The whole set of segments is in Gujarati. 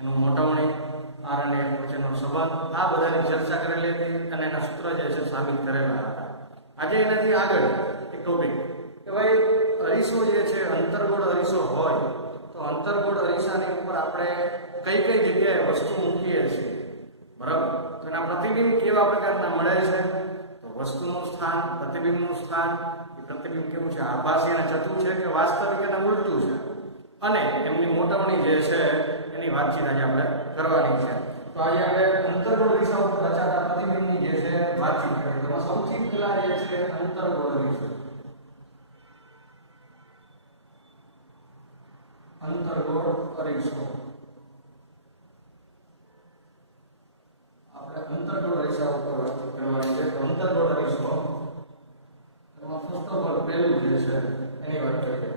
એનું મોટવણી, આર અને એફ વચ્ચેનો સંબંધ, આ બધાની ચર્ચા કરેલી હતી અને એના સૂત્ર જે છે સાબિત કરેલા હતા. આજે એનાથી આગળ એક ટોપિક કે ભાઈ અરીસો જે છે અંતર્ગોળ અરીસો હોય તો અંતર્ગોળ અરીસાની ઉપર આપણે કઈ કઈ જગ્યાએ વસ્તુ મૂકીએ છીએ, બરાબર? તો એના પ્રતિબિંબ કેવા પ્રકારના મળે છે? તો વસ્તુનું સ્થાન, પ્રતિબિંબનું સ્થાન, એ પ્રતિબિંબ કેવું છે, આભાસી અને ચતુર છે કે વાસ્તવિક અને ઉલટું છે, અને એમની મોટવણી જે છે એની વાતચીત આજે આપણે કરવાની છે. તો આજે આપણે અંતર્ગોળ અરીસા ઉપર રચાતા પ્રતિબિંબની જે છે વાતચીત કરીએ. તો સૌથી પહેલા જે છે અંતર્ગોળ અરીસો. અંતર્ગોળ અરીસો આપણે અંતર્ગોળ અરીસા ઉપર વાતચીત કરવાની છે. તો અંતર્ગોળ અરીસો એમાં ફર્સ્ટ ઓફ ઓલ પહેલું જે છે એની વાત કરીએ.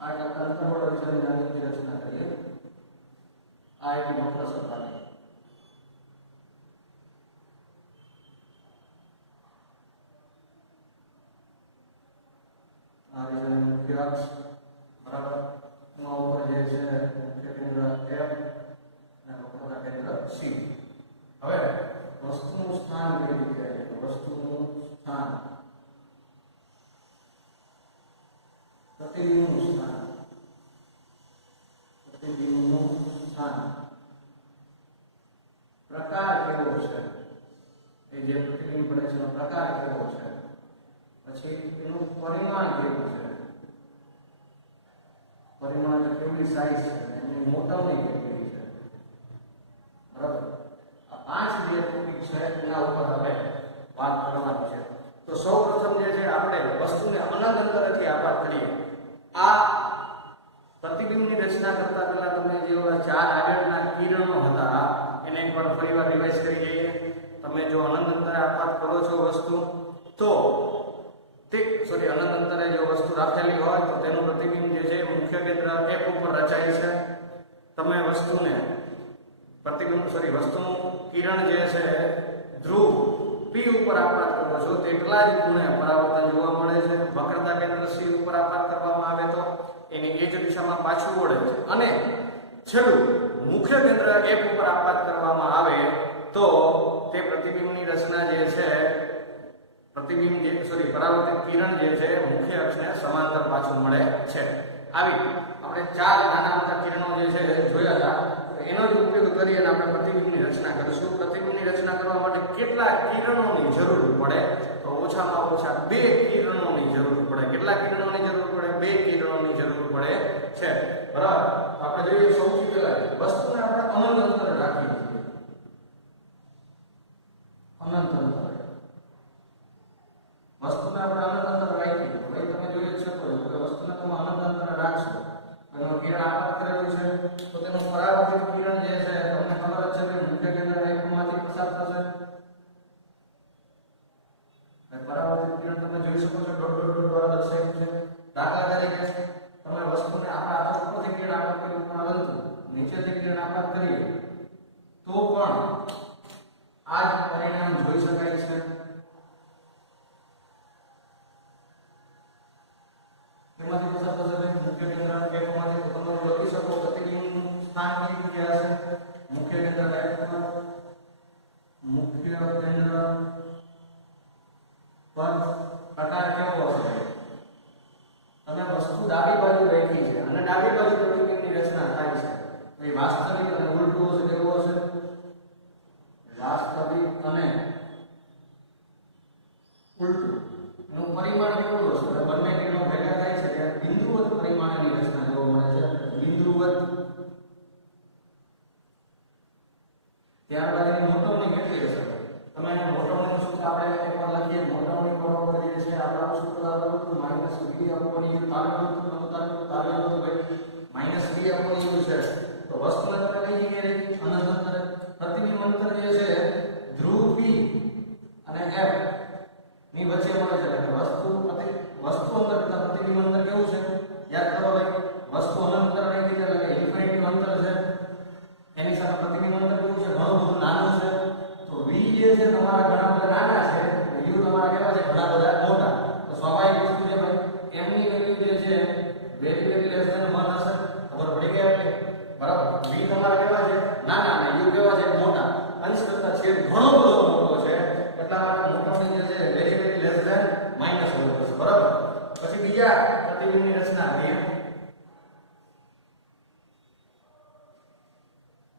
આ અંતર્ગોળ અરીસાની નાની રચના કરીએ. આ એક વક્ર સપાટી, આ રીતે મુખ્ય અક્ષ, બરાબર? એમાં ઉપર જે છે મુખ્ય કેન્દ્ર F અને વક્રતા કેન્દ્ર C. હવે વસ્તુનું સ્થાન કઈ જગ્યાએ છે? વસ્તુનું સ્થાન, પ્રતિબિંબનું સ્થાન, પ્રતિબિંબનું સ્થાન, પ્રકાર કેવો છે, એ જે પ્રતિબિંબ પડે છે એનો પ્રકાર કેવો છે, પછી એનું પરિમાણ કેવું છે, પરિમાણ એટલે કેવી સાઈઝ છે, એની મોટવણી કેવી છે, બરાબર? આ પાંચ જે ટોપિક છે એના ઉપર હવે વાત કરવાની છે. તો સૌપ્રથમ જે છે આપણે વસ્તુને અનંત અંતરેથી આપાત કરીએ. આ પ્રતિબિંબની રચના કરતા પહેલા તમે જે ચાર આગળના કિરણો હતા એને એક વાર ફરીવાર રિવાઇઝ કરી લઈએ. તમે જો અનંત અંતરે આપાત કરો છો વસ્તુ, તો અનંત અંતરે જો વસ્તુ રાખેલી હોય તો તેનું પ્રતિબિંબ જે છે મુખ્ય કેન્દ્ર F ઉપર રચાય છે. તમે વસ્તુનું કિરણ જે છે ધ્રુવ P ઉપર આપાત કરો છો તેટલા જ ગુણે પરાવર્તન જોવા મળે છે. વક્રતા કેન્દ્ર C ઉપર આપાત કરવામાં આવે તો એની એ જ દિશામાં પાછું વળે છે. અને છેલ્લું મુખ્ય કેન્દ્ર F ઉપર આપાત કરવામાં આવે તો તે પ્રતિબિંબની રચના જે છે પરાવર્તિત કિરણ જે છે મુખ્ય અક્ષને સમાંતર પાછું મળે છે. આવી આપણે ચાર નાના મોટા કિરણો જે છે જોયા હતા. એનો જ ઉપયોગ કરી અને આપણે પ્રતિબિંબની રચના કરીશું. પ્રતિબિંબની રચના કરવા માટે કેટલા કિરણોની જરૂર પડે? તો ઓછામાં ઓછા 2 કિરણોની જરૂર પડે. કેટલા કિરણોની જરૂર પડે? 2 કિરણોની જરૂર પડે છે, બરાબર? આપણે જોઈએ સૌથી પહેલા વસ્તુને આપણે અનંત અંતરે રાખી દઈએ. અનંત અંતરે વસ્તુને આપણે અનંત અંતરે રાખી દઈએ. ભાઈ તમે જોઈ જ શકો છો કે વસ્તુને તમે અનંત અંતરે રાખશો, એનું કિરણ આપાત કરેલું છે તો તેનું પરાવર્તિત કિરણ જે છે તમને ખબર જ છે કે મુખ્ય કેન્દ્ર F માંથી પસાર થશે. પરાવર્તિત કિરણ તમે જોઈ શકો છો ડોટ ડોટ ડોટ દ્વારા દર્શાવ્યું છે. દાખલા તરીકે તમે વસ્તુને આપણા ઉપરથી કિરણ આપાત કર્યું, પરંતુ નીચેથી કિરણ આપાત કરીએ તો પણ આ જ પરિણામ જોઈ શકાય છે. એમાંથી પસાર થશે મુખ્ય કેન્દ્ર F માંથી. તો તમે લખી શકો પ્રતિબિંબનું સ્થાન કઈ જગ્યાએ હશે? મુખ્ય કેન્દ્ર F પર. મુખ્ય કેન્દ્ર પર પ્રકાર કેવો હશે? તમે વસ્તુ ડાબી બાજુ રાખી છે અને ડાબી બાજુ પ્રતિબિંબની રચના થાય છે તો એ વાસ્તવિક અને ઉલટું હશે. કેવું હશે? વાસ્તવિક અને ઉલટું. એનું પરિમાણ કેવું હશે? બંને કિરણો ભેગા થાય છે ત્યારે બિંદુવત પરિમાણની રચના જોવા મળે છે. બિંદુવત. ત્યારબાદ એની મોટવણી કેટલી હશે? તમે મોટવણીનું સૂત્ર આપણે એકવાર લખીએ. મોટવણી બરાબર જે છે આપણા સૂત્ર -b/u -b/u છે. તો વસ્તુને તમે કઈ જગ્યાએ રાખી? અનંત અંતરે. પ્રતિબિંબ અંતર જે છે ધ્રુવ P અને F ની વચ્ચે મળે છે. એટલે વસ્તુ અંતર કરતા પ્રતિબિંબ અંતર કેવું છે? યાદ કરો ભાઈ, વસ્તુ અનંત અંતર રાખી છે એટલે ઇન્ફિનિટી અંતર છે. એની સાથે પ્રતિબિંબ અંતર કેવું છે? ઘણું બધું નાનું છે. તો V જે છે તમારા ઘણા બધા નાના છે, U તમારા કેવા છે? ઘણા બધા મોટા. તો સ્વાભાવિક વસ્તુ છે ભાઈ, એમની વેલ્યુ જે છે વેરી લેસ ધેન 1 હશે. ખબર પડી ગઈ આપણે? બરાબર. v તમારા કેવા છે નાના અને u કેવા છે મોટા. અંશ કરતા છેદ ઘણો બધો મોટો છે એટલા માટે મોટાની જે છે very very less than minus હોય છે. બરાબર. પછી બીજા પ્રતિબિંબની રચના કરીએ.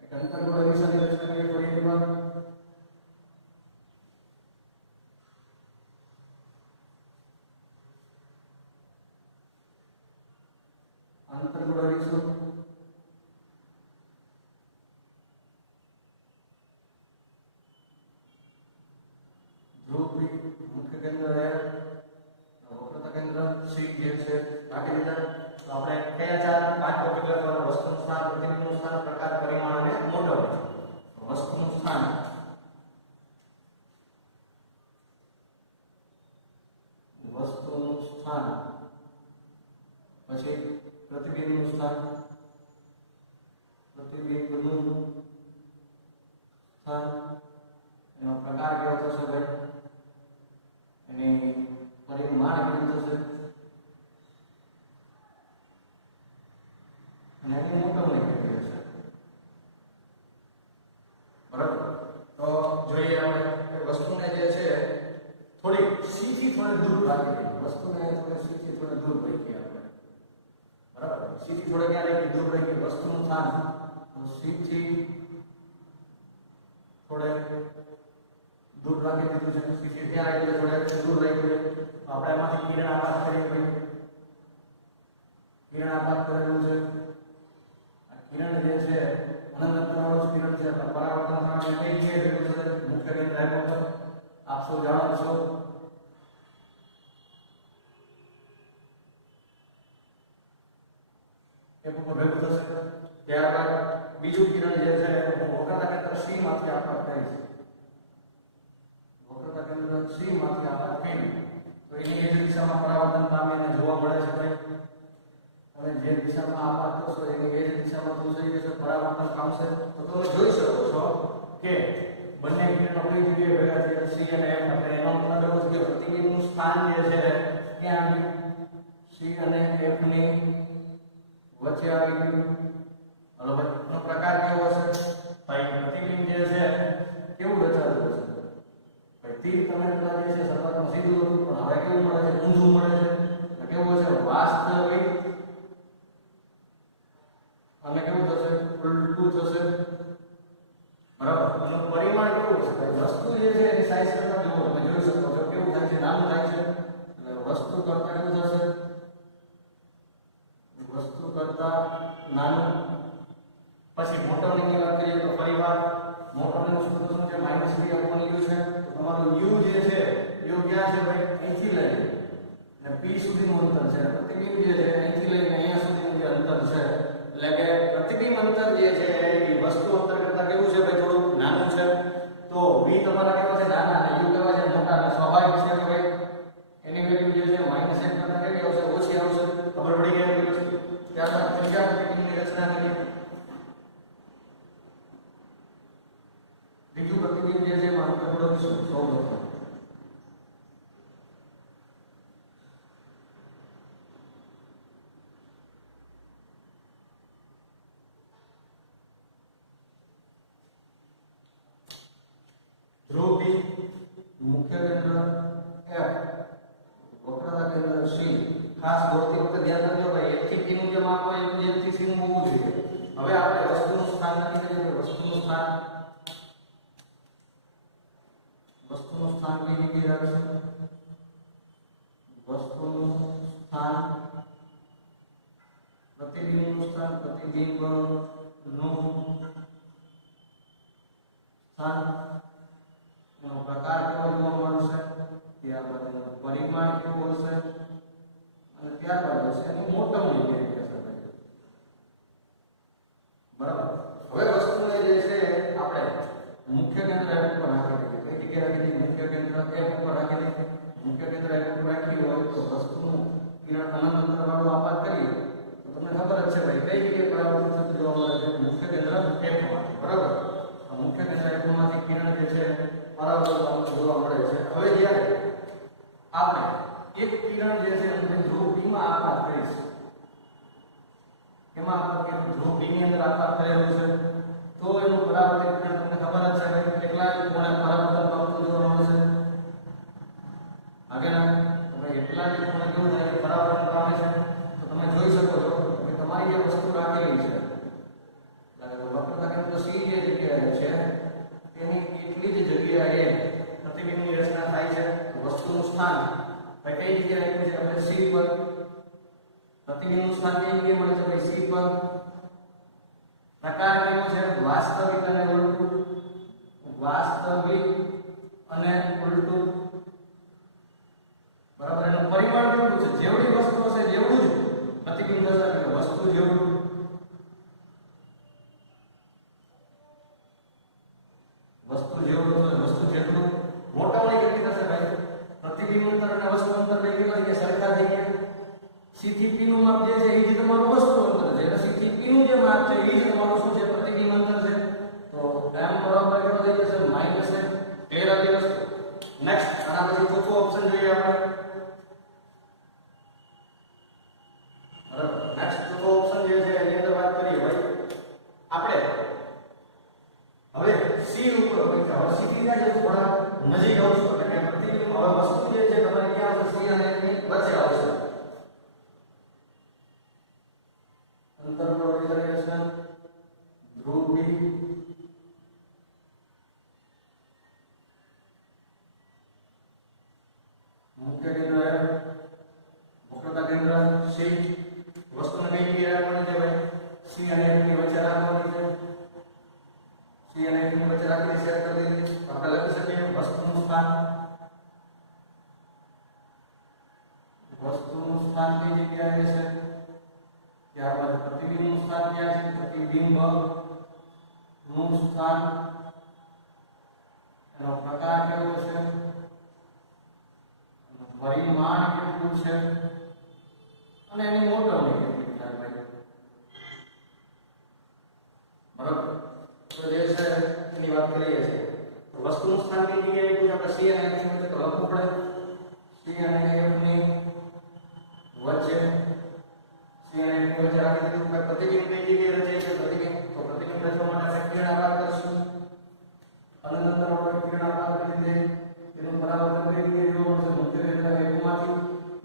એક અંતર્ગોળ અરીસાની રચના કરીએ ફરી એકવાર. અંતર્ગોળ અરીસો ધ્રુવ મુખ્ય કેન્દ્ર વક્રતા કેન્દ્ર સી જે છે બાકી બધા. તો આપણે કયા 4 5 ટોપિક લખવાના? વસ્તુનું સ્થાન, પ્રતિબિંબનું સ્થાન, પ્રકાર, પરિમાણ અને મોટવણી. વસ્તુનું સ્થાન, વસ્તુનું સ્થાન, પછી પ્રતિબિંબનું સ્થાન, પ્રતિબિંબનું સ્થાન, એનો પ્રકાર કેવો થશે ભાઈ, એની પરિમાણ કેવું થશે અને એની મોટવણી કેવી હશે. બરાબર. તો જોઈએ આપણે કે વસ્તુને જે છે થોડી સી થી થોડી દૂર રાખી દઈએ. વસ્તુને થોડી સી થી થોડી દૂર રાખીએ આપણે. બરાબર. સી થી થોડે ક્યાં રાખી દૂર રાખીએ? વસ્તુનું સ્થાન સી થી થોડે દૂર રાખી દીધું છે. સી થી ત્યાં એટલે થોડે દૂર રાખી દઈએ. આપણે એમાંથી કિરણ આપાત કરીએ ભાઈ. કિરણ આપાત કરેલું છે. આ કિરણ જે છે અનંત અંતરવાળું કિરણ છે. પરાવર્તન થવાની કઈ જગ્યાએ ભેગું થશે? મુખ્ય કેન્દ્ર પર. આપ સૌ જાણો છો એ ઉપર ભેગું થશે. ત્યારબાદ બીજું કિરણ જે છે વક્રતા કેન્દ્ર સી માંથી આપાત થાય છે. વક્રતા કેન્દ્ર સી માંથી આપાત થઈ તો એની એ દિશામાં પરાવર્તન પામીને જોવા મળે છે ભાઈ. તમે જે દિશામાં આપાત કરશો એની એ દિશામાં શું થઈ જશે? પરાવર્તન પામશે. તો તમે જોઈ શકો છો કે બંને કિરણો કઈ જગ્યાએ ભેગા થયા? સી અને એફ. એટલે એનો મતલબ એવો છે કે પ્રતિબિંબનું સ્થાન જે છે ક્યાં સી અને એફ ની વચ્ચે આવી ગયું. બરાબર. એનો પ્રકાર કેવો હશે ભાઈ? પ્રતિબિંબ જે છે કેવું રચાતું હશે ભાઈ? તીર તમે પેલા જે છે શરૂઆતમાં સીધું હતું પણ હવે કેવું મળે છે? ઊંધું મળે છે. એટલે કેવું છે? વાસ્તવિક અને કેવું થશે? ઉલટું થશે. બરાબર. એનું પરિમાણ કેવું છે ભાઈ? વસ્તુ જે છે એની સાઈઝ કરતા જુઓ તમે જોઈ શકો છો કેવું થાય છે? નાનું થાય છે. એટલે વસ્તુ કરતા કેવું થશે? વસ્તુ કરતા નાનું. પછી મોટવણીની વાત કરીએ તો પરિવાર મોટવણીનું સૂત્ર શું છે? -v/u છે. તો તમારું u જે છે u ક્યાં છે ભાઈ? અહીંથી લઈને અને p સુધીનું અંતર છે. પ્રતિબિંબ જે છે અહીંથી લઈને અહીંયા સુધીનું જે અંતર છે એટલે કે પ્રતિબિંબ અંતર જે છે એ વસ્તુ અંતર કરતા કેવું છે ભાઈ? થોડું નાનું છે. તો v તમારા કેવા છે? નાના અને u કેવા છે? મોટા. અને સ્વાભાવિક છે કે ભાઈ એની વેલ્યુ જે છે -1 કરતા કેવી આવશે? ઓછી આવશે. ખબર પડી ગઈ એની વસ્તુ. ત્યારબાદ ત્રીજા પ્રતિબિંબની રચના કરીએ. ત્રીજું પ્રતિબિંબ જે છે એમાં અંતર્ગોળ અરીસો સૌપ્રથમ. ધ્રુવ બી, મુખ્ય કેન્દ્ર એફ, વક્રતા કેન્દ્ર સી. ખાસ દોડતી વખતે ધ્યાન રાખજો ભાઈ 1 થી p નું જે માપ હોય એ 1 થી c નું હોવું જોઈએ. હવે આપણે વસ્તુનું સ્થાન નક્કી કરીએ. વસ્તુનું સ્થાન કઈ જગ્યાએ રાખશું? વસ્તુનું સ્થાન, પ્રતિબિંબનું સ્થાન, પ્રતિબિંબનું સ્થાન, એનો પ્રકાર કેવો જોવા મળશે, ત્યારબાદ એનું પરિમાણ કેવું હશે અને ત્યારબાદ હશે એની મોટવણી કેવી હશે. બરાબર. હવે વસ્તુને જે છે આપણે મુખ્ય કેન્દ્ર એફ પર રાખી દઈએ. કઈ જગ્યાએ રાખી દઈએ? મુખ્ય કેન્દ્ર એફ પર રાખી દઈએ. મુખ્ય કેન્દ્ર એફ પર રાખી હોય તો વસ્તુનું કિરણ અનંત અંતરવાળું આપાત કરીએ તો તમને ખબર જ છે ભાઈ કઈ જગ્યાએ પરાવર્તન થતું જોવા મળે છે? મુખ્ય કેન્દ્ર એફ માં. બરાબર. મુખ્ય કેન્દ્ર એફ માંથી ગ્રુપ બી ની અંદર આપાત કરેલું છે તો એનું પરાવર્તિત કિરણ તમને ખબર જ છે ભાઈ કેટલા ખૂણે પરાવર્તન પામતું જોવા મળે છે આગળ તમે એટલા જ ખૂણે કેવું થાય પરાવર્તન પામે છે તો તમે જોઈ શકો છો કે તમારી જે વસ્તુ રાખેલી છે વક્રતા કેન્દ્ર સી જે જગ્યાએ છે તેની એટલી જ જગ્યાએ પ્રતિબિંબની રચના થાય છે વસ્તુનું સ્થાન ભાઈ કઈ જગ્યાએ રાખ્યું છે આપણે સી પર પ્રતિબિંબનું સ્થાન કઈ જગ્યાએ મળે છે ભાઈ સી પર પ્રકાર કેવો છે વાસ્તવિક અને ઉલટું વાસ્તવિક અને ઉલટું બરાબર એનું પરિમાણ કેવું છે જેવડી વસ્તુ હશે જેવડું જ પ્રતિબિંબ હશે એટલે વસ્તુ જેવડું વસ્તુ જેવડું તો વસ્તુ જેટલું મોટાવણી કેટલી થશે ભાઈ પ્રતિબિંબ અંતર અને વસ્તુ અંતર બે કેટલા કે સરખા થઈ ગયા સી થી પી નું માપ જે છે એ જ તમારું વસ્તુ અંતર છે એટલે સી થી પી નું જે માપ છે એ જ તમારું શું છે પ્રતિબિંબ અંતર છે તો m બરાબર કેટલો થઈ જશે માઈનસ m એ આવી વસ્તુ નેક્સ્ટ આના પછી ચોથો ઓપ્શન જોઈએ આપણે બરાબર નેક્સ્ટ ચોથો ઓપ્શન જે છે એની અંદર વાત કરીએ ભાઈ આપણે હવે સી ઉપર હવે સી થી ક્યાં જશે થોડા નજીક આવશું એટલે કે પ્રતિબિંબ હવે વસ્તુ જે છે તમારે ક્યાં આવશે સી અને એની વચ્ચે આવશે અંતર ઓરિએન્ટેશન ધ્રુવ બી મુખ્ય કેન્દ્ર વક્રતા કેન્દ્ર સી વસ્તુને કઈ જગ્યાએ રાખવાની છે ભાઈ સી અને એફ ની વચ્ચે રાખવાની છે સી અને એફ ની વચ્ચે રાખીને સેટ કરી દીધી આપણે લખી શકીએ વસ્તુનું સ્થાન કઈ જગ્યાએ છે ત્યારબાદ પ્રતિબિંબનું સ્થાન ક્યાં છે પ્રતિબિંબ નું સ્થાન એનો પ્રકાર કેવો છે પરિમાણ કેટલું છે અને એની મોટવણી કેટલી છે ભાઈ બરાબર તો જે છે એની વાત કરીએ છીએ તો વસ્તુનું સ્થાન કઈ જગ્યાએ છે આપણે સી અને એફ ની વચ્ચે તો લખવું પડે સી અને એફ ની વચ્ચે સી અને એફ ની વચ્ચે રાખી દીધું કે પ્રતિબિંબ કઈ જગ્યાએ રચાય છે પ્રતિબિંબ તો પ્રતિબિંબ રચવા માટે આપણે કિરણ આપાત કરશું અનંત અંતર આપણે કિરણ આપાત કરી દઈએ તેનું પરાવર્તન કઈ જગ્યાએ જોવા મળશે મુખ્ય કેન્દ્ર એકમાંથી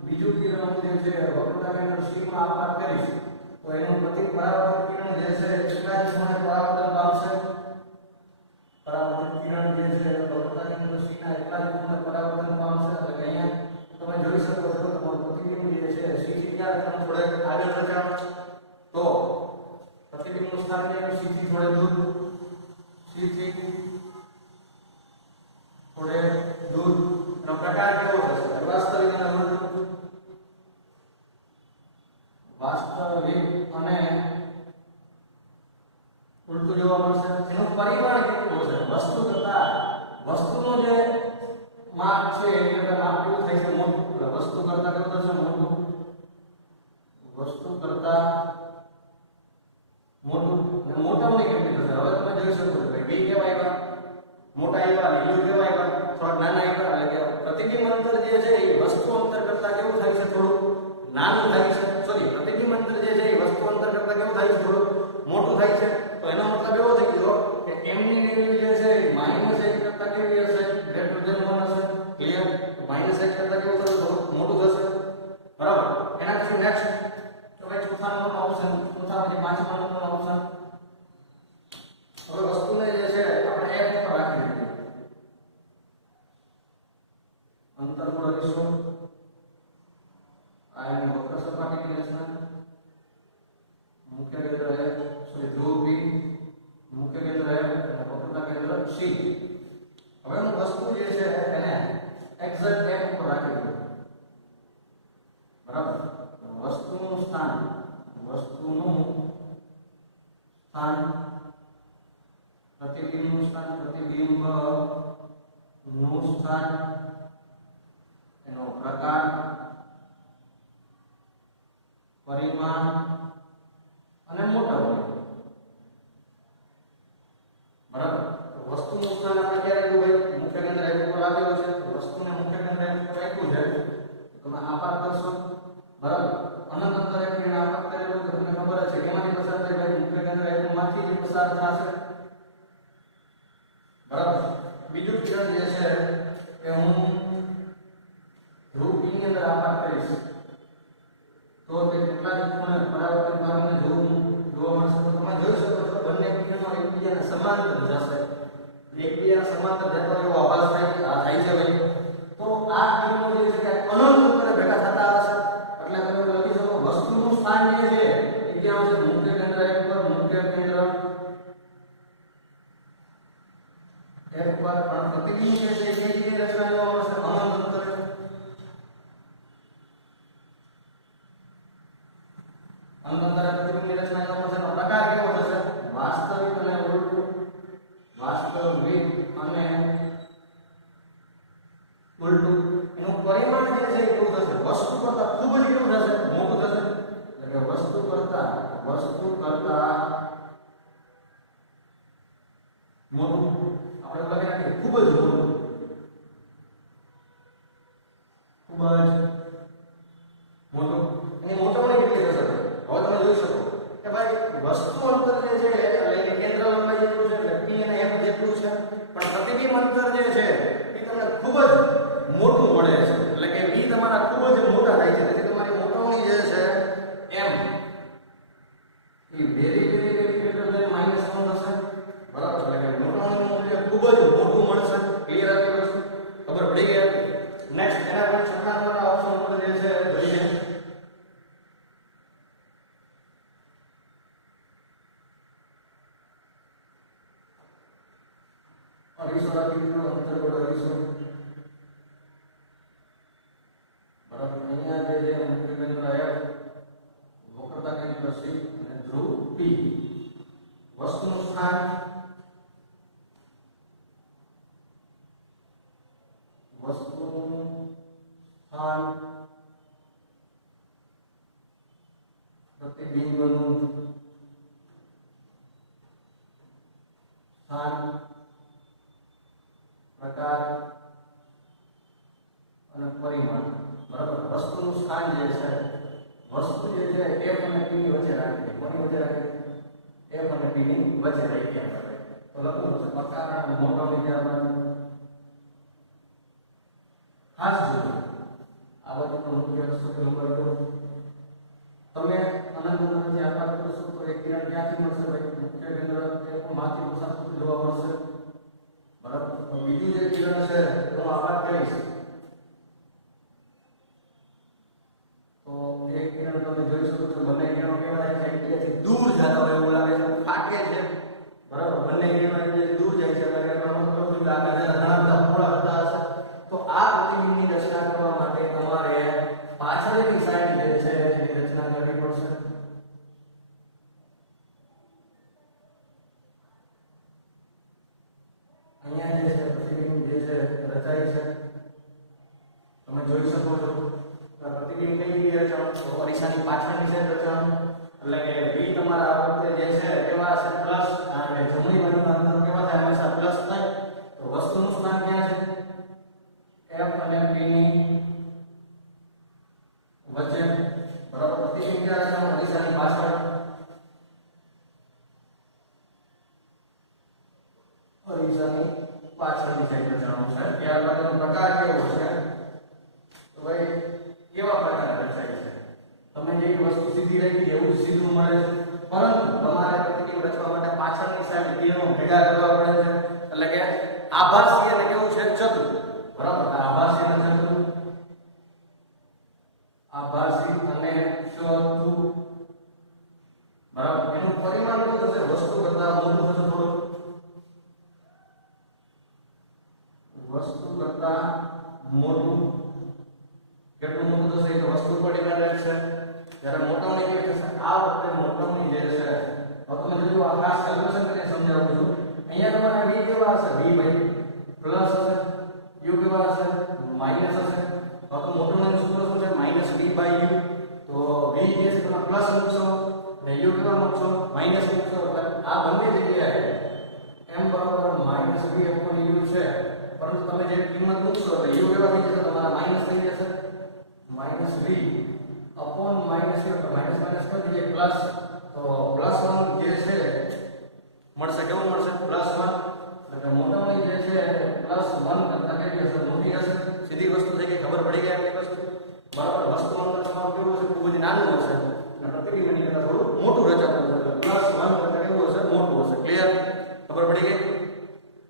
બીજું કિરણ જે છે વક્રતા કેન્દ્ર સી માં આપાત કરીશું તો એનું પરાવર્તન કિરણ જે છે કેટલા જ ખૂણે પરાવર્તન પામશે પરાવર્તન કિરણ જે છે વક્રતા કેન્દ્ર સી ના એટલા જ ખૂણે પરાવર્તન પામશે એટલે કે અહીંયા તમે જોઈ શકો છો તમારું પ્રતિબિંબ જે છે સી થી ક્યાં તમે થોડે આગળ રચાવ તો પ્રતિબિંબનું સ્થાન છે સી થી થોડે દૂર સી થી થોડે દૂર એનો પ્રકાર કેવો થશે વાસ્તવિક અને ઉલટું વાસ્તવિક અને ઉલટું જોવા મળશે એનું પરિમાણ કેટલું હશે વસ્તુ કરતા વસ્તુનું જે માપ છે એની કરતા માપ કેવું થાય છે મોટું વસ્તુ કરતા કેવું થશે મોટું વસ્તુ કરતા મોટું અને મોટાની કેટલી થશે હવે તમે જોઈ શકો છો ભાઈ બી કેવા આવ્યા મોટા આવ્યા યુ કેવા આવ્યા થોડા નાના આવ્યા એટલે કે પ્રતિબિંબ અંતર જે છે એ વસ્તુ અંતર કરતા કેવું થાય છે થોડું નાનું થાય છે સોરી પ્રતિબિંબ અંતર જે છે એ વસ્તુ અંતર કરતા કેવું થાય છે થોડું મોટું થાય છે તો એનો મતલબ એવો થઈ ગયો કે m ની વેલ્યુ જે છે એ -1 કરતા કેવી હશે ગ્રેટર ધેન 1 હશે ક્લિયર -1 કરતા કેવું થશે થોડું મોટું થશે બરાબર એના પછી નેક્સ્ટ તો ભાઈ ચોથા નંબરનો ઓપ્શન ચોથા પછી પાંચમા નંબરનો ઓપ્શન હવે વસ્તુને જે છે આપણે f પર રાખી દીધી અંતર કરીશું આ એની વક્ર સપાટીની રચના મુખ્ય કેન્દ્ર है सॉरी ध्रुव बी मुख्य केंद्र है वक्रता केंद्र सी હવે હું વસ્તુ જે છે એને એક્ઝેક્ટ m પર રાખી દઉં બરાબર વસ્તુનું સ્થાન પ્રતિબિંબનું સ્થાન પ્રતિબિંબનું સ્થાન એનો પ્રકાર પરિમાણ અને મોટાપણું બરાબર વસ્તુનું સ્થાન આપણે ક્યારે રાખ્યું ભાઈ મુખ્ય કેન્દ્ર એક ઉપર આપેલું છે તો વસ્તુને મુખ્ય કેન્દ્ર એક ઉપર રાખ્યું છે તમે આપાત કરશો બરાબર અનંત અંતરે કિરણ આપાત કરેલું તમને ખબર છે કેમાંથી પસાર થાય ભાઈ બરાબર. બીજું કિરણ જે છે એ હું ધ્રુવ P ની અંદર આપાત કરીશ તો તે કેટલા ખૂણે પરાવર્તન પામીને જોવા મળશે. તો તમે જોઈ શકો છો બંને કિરણો એકબીજાને સમાંતર જશે. એકબીજાને સમાંતર જતો એવો આભાસ થાય છે. આ થાય છે ભાઈ. તો આ કિરણો જે છે કે અનંત અંતરે ભેગા થતા હશે. એટલે તમે લખી શકો વસ્તુનું સ્થાન જે છે એ ક્યાં છે? મુખ્ય કેન્દ્ર 1 પર, મુખ્ય કેન્દ્ર 1 પર. પણ પ્રતિબિંબ જે છે એ કેવી રચના જોવા મળશે? અનંત અંતરે. અનંત અંતરે પ્રતિબિંબની રચના જોવા મળશે. પ્રકાર કેવો થશે? વાસ્તવિક અને ઉલટું. વાસ્તવિક અને ઉલટું. એનું પરિમાણ જે છે એ કેવું થશે? વસ્તુ કરતા ખૂબ જ કેવું થશે? મોટું થશે. એટલે કે વસ્તુ કરતા મોટું. આપણે લખી નાખીએ ખૂબ જ મોટું. ખૂબ જ મોટું. એની મોટાપણી કેટલી થશે? હવે તમે જોઈ શકો કે ભાઈ વસ્તુ અંતર જે છે એટલે એની કેન્દ્ર લંબાઈ જેટલું છે એટલે P અને F જેટલું છે. પણ પ્રતિબિંબ અંતર જે છે એ તમને ખૂબ જ મોટું મળે છે. એટલે કે V તમારા ખૂબ જ મોટા થાય છે. તેથી તમારી મોટાપણી જે છે M એ વેરી ગ્રેટર ધેન -1 થશે. બરાબર. એટલે કે મોટાપણીનું મૂલ્ય ખૂબ જ મોટું મળશે. ક્લિયર આવી વસ્તુ ખબર પડી ગઈ. નેક્સ્ટ એના પર 6 નંબરના ઓપ્શન ઉપર જે છે જોઈએ અરીસો રાખી દીધો. અંતર વડો અરીસો. બરાબર. અહીંયા જે છે મુખ્ય કેન્દ્ર F, વક્રતા કેન્દ્ર C અને ધ્રુવ P. વસ્તુનું સ્થાન પ્રતિબિંબનું સ્થાન, પ્રકાર અને પરિમાણ. બરાબર. વસ્તુનું સ્થાન જે છે વસ્તુ જે છે F અને P ની વચ્ચે રાખી. કોની વચ્ચે રાખી? F અને P ની વચ્ચે રાખી આપણે. તો લખવું છે પ્રકાર અને મોટાપણી ત્યારબાદ ખાસ જોજો આ બધું મુખ્ય અક્ષર નંબર 2. તમે અનંત અંતરથી આપાત કરશો તો એક કિરણ ક્યાંથી મળશે ભાઈ? મુખ્ય કેન્દ્ર F માંથી પસાર થતું જોવા મળશે. બરાબર. તો બીજું જે કિરણ છે હું આપાત કરીશ તો એક કિરણ તમે જોઈ શકો છો બંને કિરણો કેવા થાય છે? એકબીજાથી દૂર જતા હોય એવું લાગે છે. ફાટે છે. બરાબર. બંને કિરણો એકબીજાથી દૂર જાય છે. એટલે એનો મતલબ છે કે આ ઘણા બધા પોળા થતા હશે. તો આ પ્રતિબિંબની રચના કરવા માટે તમારે પાછળની સાઈડ જે છે એની રચના કરવી પડશે. અહીંયા જે છે પ્રતિબિંબ જે છે રચાય છે. તમે જોઈ શકો છો પ્રતિબિંબ કઈ રીતે રચાણ? તો અરીસાની પાછળની સાઈડ રચાણ. એટલે કે V તમારા આ વખતે જે છે કેવા છે? પ્લસ. અને જમણી બાજુના અંતર કેવા થાય? હંમેશા પ્લસ થાય. તો વસ્તુનું સ્થાન ક્યાં છે? F અને P ની વચ્ચે. બરાબર. પ્રતિબિંબ ક્યાં છે? અરીસાની પાછળ. અરીસાની પાછળની સાઈડ રચવાનું છે. ત્યારબાદ એનો પ્રકાર કેવો છે? તો ભાઈ કેવા પ્રકાર રચાય છે? તમે જે વસ્તુ સીધી રાખી એવું જ સીધું મળે છે. પરંતુ તમારે પ્રતિબિંબ રચવા માટે પાછળની સાઈડ કિરણો ભેગા કરવા પડે છે. એટલે કે આભાસી અને કેવું છે? ચતુર. બરાબર. આભાસી અને ચતુર. આભાસી અને ચતુર. બરાબર. એનું પરિમાણ શું થશે? વસ્તુ કરતા મોટું થશે થોડું. વસ્તુ કરતા મોટું. કેટલું મોટું થશે એ તો વસ્તુ પર ડિપેન્ડ રહેશે. જ્યારે મોટામણી કેવી થશે? આ વખતે મોટામણી જે છે તમે જોજો આ ખાસ કેલ્ક્યુલેશન કરીને સમજાવું છું. અહીંયા તમારે V કેવા હશે? V ભાઈ પ્લસ હશે. U કેવા હશે? માઈનસ હશે. તો મોટામણીનું સૂત્ર શું છે? -V/U. તો V જે છે તમે પ્લસ મૂકશો અને U કેવા મૂકશો? માઈનસ મૂકશો. એટલે આ બંને જગ્યાએ m બરાબર -V/U છે. પરંતુ તમે જે કિંમત મૂકશો એટલે U કેવા થઈ જશે? તમારા માઈનસ થઈ જશે. -V/-U એટલે માઈનસ માઈનસ કરી દઈએ પ્લસ. તો +1 જે છે મળશે. કેવું મળશે? +1. એટલે મોટાની જે છે +1 કરતા કેટલી હશે? મોટી હશે. સીધી વસ્તુ થઈ ગઈ, ખબર પડી ગઈ આપણી વસ્તુ. બરાબર. વસ્તુ અંદર તમારું કેવું હશે? ખૂબ જ નાનું હશે અને પ્રતિબિંબની કરતા થોડું મોટું રચાતું હશે. +1 કરતા કેવું હશે? મોટું હશે. ક્લિયર? ખબર પડી ગઈ?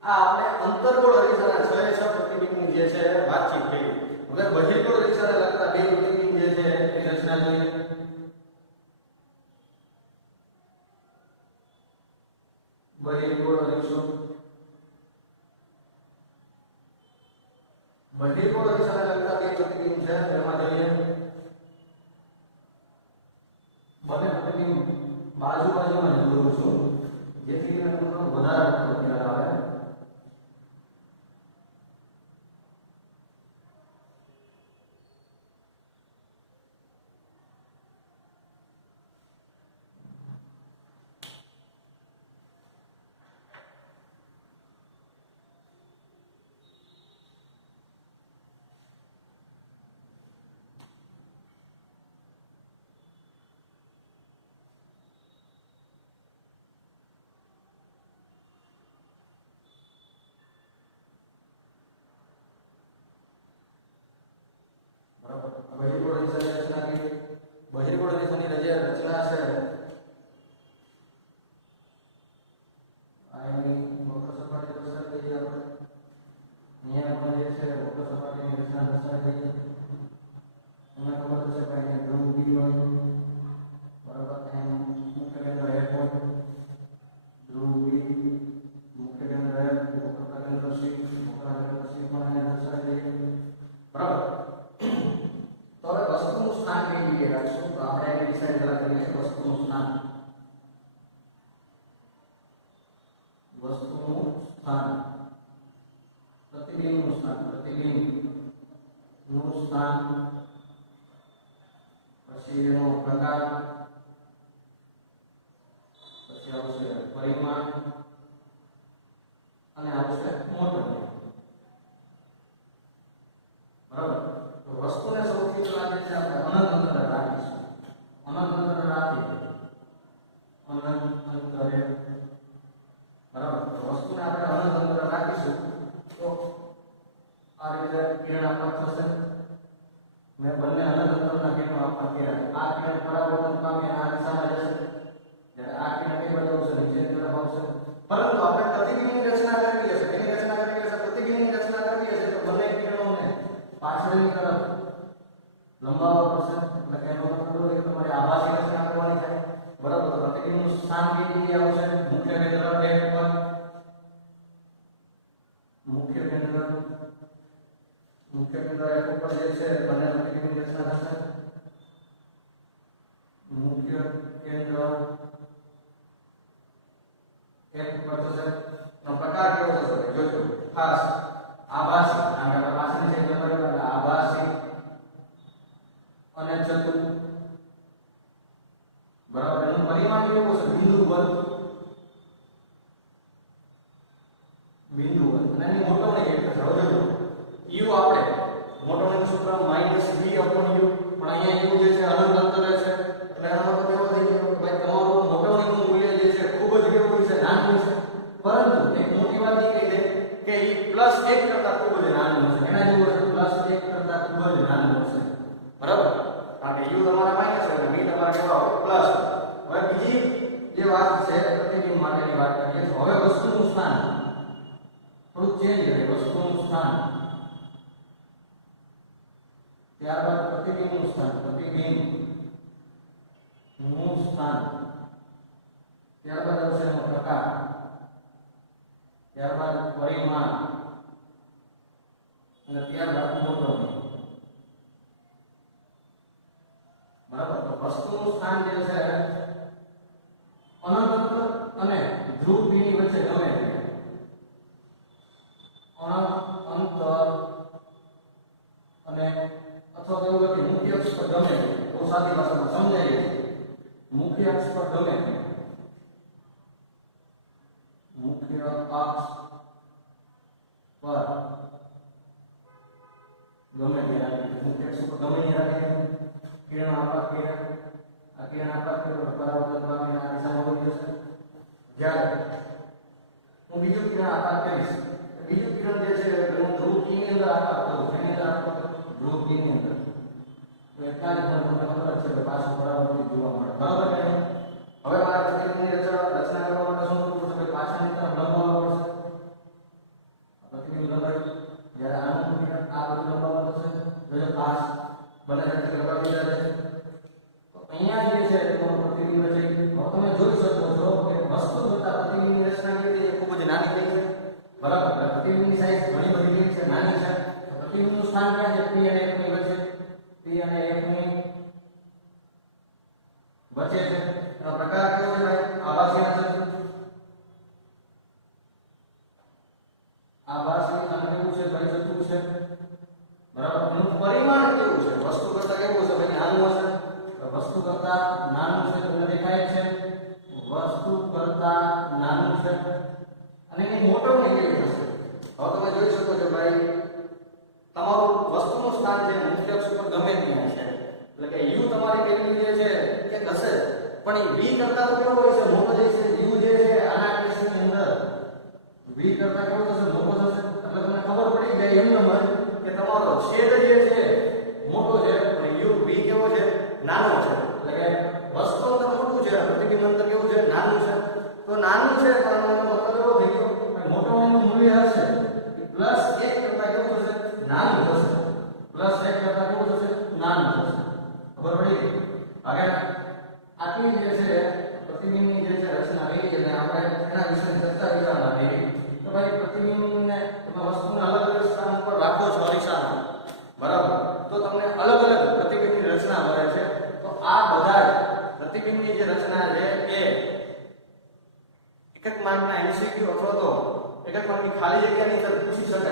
આ આપણે અંતર્ગોળ અરીસાના 6 પ્રતિબિંબની જે છે વાતચીત થઈ. હવે બહિર્ગોળ અરીસાને લગતા બે પ્રતિબિંબ જે છે એની રચના જોઈએ. બહિર્ગોળ અરીસો. બહિર્ગોળ અરીસાને લગતા બે પ્રતિબિંબ છે એમાં જોઈએ. બંને પ્રતિબિંબ બાજુમાં જ દોરું છું જેથી કરીને તમને વધારે ખ્યાલ આવે. બહિર્ગોળ અરીસાની રચના કરી. બહિર્ગોળ અરીસાની રચના છે આની વક્ર સપાટી દર્શાવી દઈએ આપણે. અહીંયા પણ જે છે વક્ર સપાટીની રચના દર્શાવી દઈએ. તમને ખબર હશે કે અહીંયા ધ્રુવ B હોય. બરાબર. અહીંયા મુખ્ય કેન્દ્ર F હોય. ધ્રુવ B, મુખ્ય કેન્દ્ર F, વક્રતા કેન્દ્ર C, વક્રતા કેન્દ્ર C પણ અહીંયા દર્શાવી દઈએ. બરાબર. તો હવે વસ્તુનું સ્થાન કઈ જગ્યાએ રાખશું? તો આપણે એને ડિસાઈડ કરવા કરીએ છીએ વસ્તુનું સ્થાન. વસ્તુનું સ્થાન, પ્રતિબિંબનું સ્થાન, પ્રતિબિંબનું સ્થાન, પછી એનો પ્રકાર, પછી આવશે પરિમાણ અને આવશે મોટરને. બરાબર. તો વસ્તુને સૌથી પહેલા જે છે આપણે અનંત અંતરે રાખીશું. અનંત અંતરે રાખી અનંત અંતરે. બરાબર. તો વસ્તુને આપણે અનંત અંતરે રાખીશું તો આ રીતે કિરણ આપવા થશે. મેં બંને અનંત અંતરના કિરણો આપવા કર્યા. આ કિરણ પરાવર્તન પામે આ દિશામાં જશે, જ્યારે આ કિરણ કઈ બાજુ આવશે? નીચેની તરફ આવશે. પરંતુ આપણે પ્રતિબિંબની રચના કરવી હશે. એની રચના કરવી હશે, પ્રતિબિંબની રચના કરવી હશે તો બંને કિરણોને પાછળની તરફ લંબાવવા પડશે. એટલે કે એનો મતલબ એ કે તમારે આભાસી રચના કરવાની થાય. બરાબર. તો પ્રતિબિંબનું સ્થાન કઈ જગ્યાએ આવશે? મુખ્ય કેન્દ્ર F પર. મુખ્ય કેન્દ્ર F ઉપર જે છે બંને પ્રતિબિંબની રચના થશે. મુખ્ય કેન્દ્ર F પર થશે. એનો પ્રકાર કેવો થશે? જોજો ખાસ. આભાસી, આપણે પાછળની સાઈડ લંબાવી આભાસી અને ચતુર. બરાબર. એનું પરિમાણ કેવું હશે? બિંદુવત. અને એની મોટવણી એક થશે. હવે જોજો u આપણે મોટવણીનું સૂત્ર -v/u, પણ અહીંયા u જે છે અનંત અંતરે છે. એટલે એનો મતલબ એવો થઈ ગયો કે ભાઈ તમારું મોટવણીનું મૂલ્ય જે છે ખૂબ જ કેવું છે? નાનું છે. પરંતુ એક મોટી વાત એ કહી દે કે એ +1 કરતા ખૂબ જ નાનું હશે. એના જેવું હશે. +1 કરતા ખૂબ જ નાનું હશે. બરાબર. કારણ કે u તમારા માઈનસ છે અને v તમારા કેવા હોય? પ્લસ. હવે બીજી જે વાત છે પ્રતિબિંબ માટેની વાત કરીએ તો હવે વસ્તુનું સ્થાન થોડું ચેન્જ કરે. વસ્તુનું સ્થાન, ત્યારબાદ પ્રતિબિંબનું સ્થાન, પ્રતિબિંબનું સ્થાન, ત્યારબાદ આવશે એનો પ્રકાર, ત્યારબાદ પરિમાણ અને ત્યારબાદ મોટવણી. બરાબર. તો વસ્તુનું સ્થાન જે છે અનંત અંતર અને ધ્રુવ P ની વચ્ચે ગમે તે અનંત અંતર અને અથવા તો એવું કે મુખ્ય અક્ષ પર ગમે તે, તો સાદી ભાષામાં સમજાય છે. મુખ્ય અક્ષ પર ગમે તે, મુખ્ય અક્ષ પર ગમે તે રાખીએ. મુખ્ય અક્ષ પર ગમે તે રાખીએ. કિરણ આપાત કર્યા, આ કિરણ આપાત કર્યો પરાવર્તન પામીને આ દિશામાં વળી જશે. જ્યારે બીજું કિરણ આકાર કરીશ. બીજું કિરણ જે છે હું ધ્રુવ ની અંદર આકાર કરું. એની અંદર આકાર ધ્રુવ ની અંદર તો એટલા જ તમને ખબર છે કે પાછું બરાબર જોવા મળે. બરાબર કે નહીં? હવે મારા પ્રતિબિંબની રચના કરવા માટે શું કરવું પડશે? પાછળની તરફ લંબાવવા પડશે. પ્રતિબિંબ લંબાવી જ્યારે આનું કિરણ આ બધું લંબાવવા પડશે. જો પાસ બને રીતે લંબાવી દીધા છે તો અહીંયા જે છે તમારું પ્રતિબિંબ છે. હવે તમે જોઈ શકો છો કે વસ્તુ કરતા પ્રતિબિંબની રચના કેવી છે? ખૂબ જ નાની થઈ છે. બરાબર? પ્રતિબિંબની સાઈઝ ઘણી બધી કેવી છે? નાની છે. પ્રતિબિંબનું સ્થાન ક્યાં છે? P અને F ની વચ્ચે. P અને F ની વચ્ચે છે. એનો પ્રકાર કેવો છે ભાઈ? આભાસી છે. આભાસી અને કેવું છે? પરિચિત છે. બરાબર? એનું પરિમાણ કેવું છે? વસ્તુ કરતા કેવું છે ભાઈ? નાનું હશે. વસ્તુ કરતા નાનું છે. તમને દેખાય છે વસ્તુ કરતા નાનું છે. અને એની મોટવણી કેવી થશે? હવે તમે જોઈ શકો છો ભાઈ તમારું વસ્તુનું સ્થાન છે મુખ્ય અક્ષ પર ગમે ત્યાં છે. એટલે કે u તમારી વેલ્યુ જે છે કે હશે પણ એ v કરતા તો કેવો હોય છે? મોટો જે છે u જે છે આના કેસની અંદર v કરતા કેવો થશે? મોટો થશે. એટલે તમને ખબર પડી જાય એમ નંબર કે તમારો છેદ જે છે મોટો છે અને u v કેવો છે? નાનો છે. એટલે કે વસ્તુ અંદર મોટું છે, પ્રતિબિંબ અંદર કેવું છે? નાનું છે. તો નાનું છે પણ એનો મતલબ એવો થઈ ગયો મોટો એનું મૂલ્ય હશે પ્લસ 1 કરતા કેવું થશે? નાનું થશે. પ્લસ 1 કરતા કેવું થશે? નાનું થશે. ખબર પડી? આગળ આટલી જે છે પ્રતિબિંબની જે છે રચના રહી અને આપણે એના વિશે ચર્ચા વિચારણા કરી. તો ભાઈ પ્રતિબિંબને તમે વસ્તુને અલગ અલગ સ્થાન પર રાખો છો અરીસામાં. બરાબર? તો તમને અલગ અલગ પ્રતિબિંબની રચના મળે છે. તો આ બધા જ પ્રતિબિંબની જે રચના છે એ એક માર્કના MCQ અથવા તો એક માર્કની ખાલી જગ્યાની અંદર પૂછી શકે